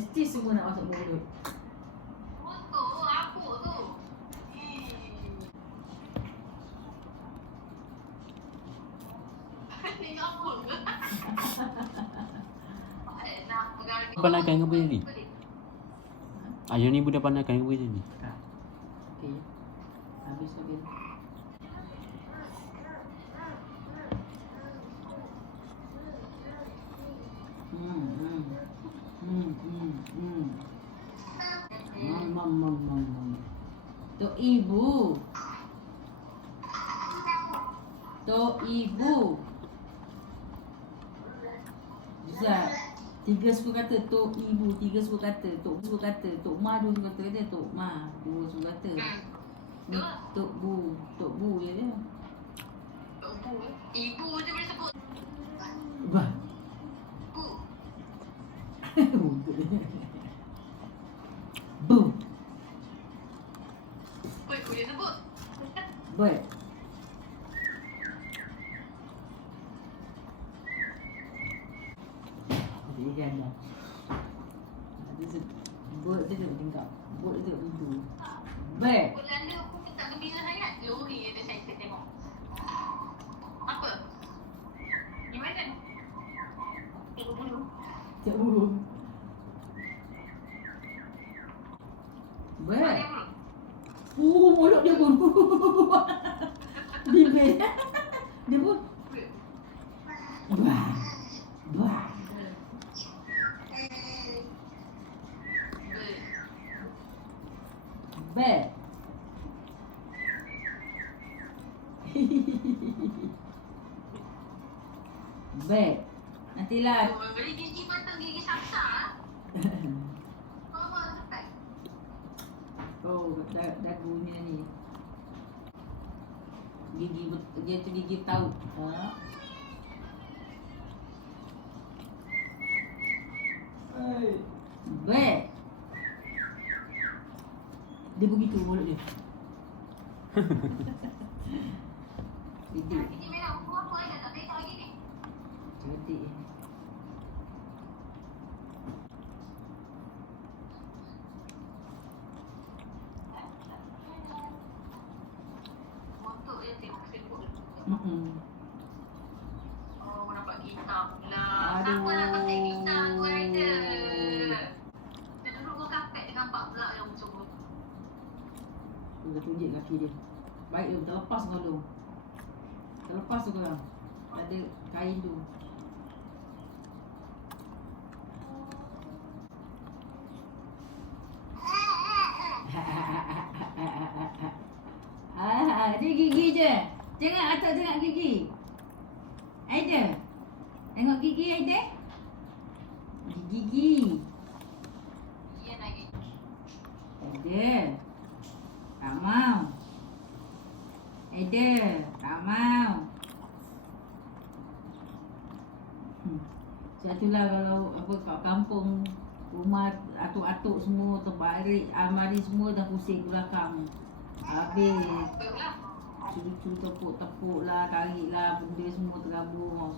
Mesti semua nak masuk mulut. Betul, apa tu? Ni apa ke? Nak pegang ni. Pandaikan ke apa tadi? Ayah ni budak pandaikan ke apa tadi? Okey. Habis. Mam. Tok Ibu. Zat. 3 suku kata Tok Ibu, 3 suku kata Tok suku kata Tok Ma 2 suku kata dia Tok Ma 2 suku kata. Ni Tok Bu je dia. Tok Bu. Ibu je boleh sebut. Bah. Bu. Bu. Boleh sebut. Bird. Jadi ganda. Bird dia tengok tingkap. Bird dia tengok pintu. Bird. Belanda pun tak gembira sangat. Lori ada saya tengok. Apa? Di mana? Tengok dulu. Cik burung. Bird. Mulut dia pun. Bibir. Dia pun. Buah. Bird. Bird. Nantilah. Beli gigi patang gigi saksa. Bawa sampai. Oh, dagunya ni. Gigi dia tu gigi tahu. Ha. Bird. Dia begitu mulut dia. Gigi. Gigi merah. Apa lagi tak tengok lagi ni? Cantik. Motor dia tengok. Oh, nampak gitar pula. Aduh. Siapa nak pakai gitar tu, Aida? Dia duduk bawah kapet dengan nampak pula yang cuba. Dia tunjuk kaki dia. Baik dia, terlepas kau tu. Terlepas tu korang. Ada kain tu. Dia gigi je. Jangan atas tengok gigi. Aida. Tengok gigi Aida. Gigi. Dia lagi. Aida. Tak mau. Aida. Tak mau. Itulah kalau apa kat kampung, rumah atuk-atuk semua terbalik, almari semua dah pusing ke belakang. Habis Betul lah. cucu tepuk-tepuk lah, tarik lah, benda semua tergabung.